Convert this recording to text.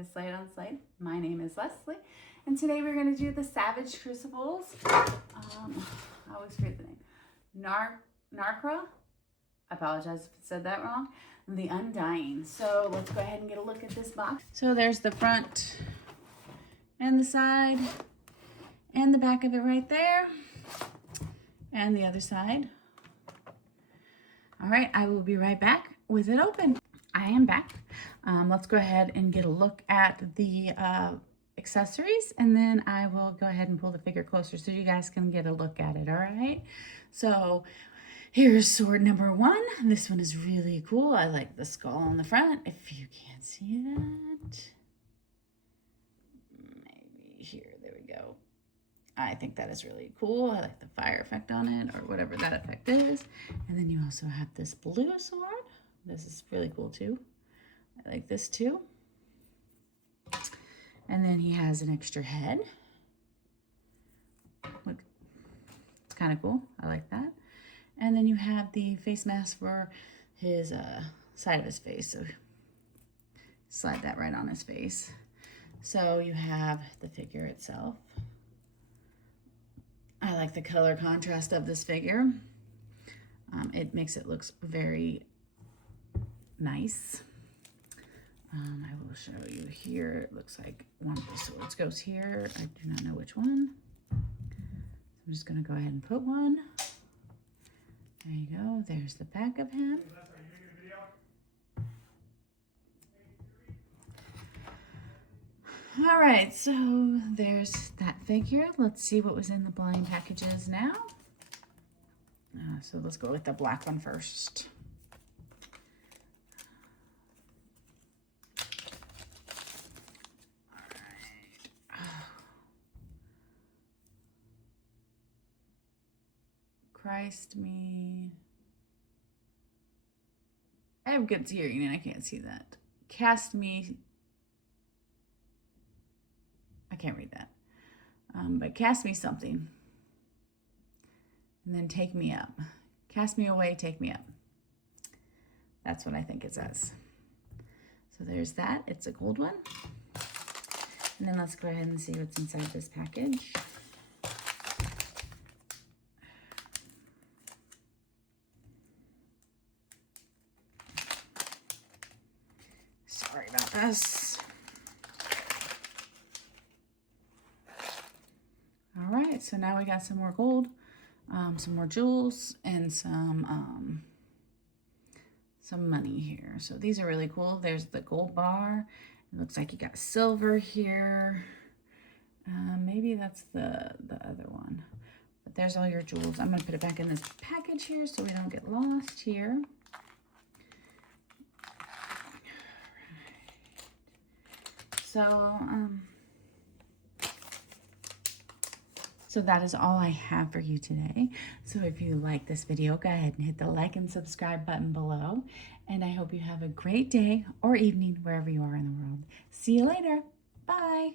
to Slade on Slade. My name is Leslie, and today we're going to do the Savage Crucibles. I always forget the name. Naraka, I apologize if I said that wrong. The Undying. So let's go ahead and get a look at this box. So there's the front and the side and the back of it right there, and the other side. All right, I will be right back with it open. I am back. Let's go ahead and get a look at the accessories, and then I will go ahead and pull the figure closer so you guys can get a look at it, all right? So here's sword number one. This one is really cool. I like the skull on the front. If you can't see that, maybe here, there we go. I think that is really cool. I like the fire effect on it, or whatever that effect is. And then you also have this blue sword. This is really cool too. I like this too. And then he has an extra head. Look, it's kind of cool. I like that. And then you have the face mask for his side of his face. So slide that right on his face. So you have the figure itself. I like the color contrast of this figure. It makes it look very nice. I will show you here. It looks like one of the swords goes here. I do not know which one. I'm just going to go ahead and put one. There you go. There's the back of him. All right, so there's that figure. Let's see what was in the blind packages now. So let's go with the black one first. All right. Christ me. I have good hearing and I can't see that. Cast me. I can't read that. But cast me something. And then take me up. Cast me away, take me up. That's what I think it says. So there's that. It's a gold one. And then let's go ahead and see what's inside this package. Sorry about this. All right, so now we got some more gold, some more jewels, and some money here. So these are really cool. There's the gold bar. It looks like you got silver here. Maybe that's the other one. But there's all your jewels. I'm gonna put it back in this package here so we don't get lost here. So that is all I have for you today. So if you like this video, go ahead and hit the like and subscribe button below. And I hope you have a great day or evening wherever you are in the world. See you later. Bye.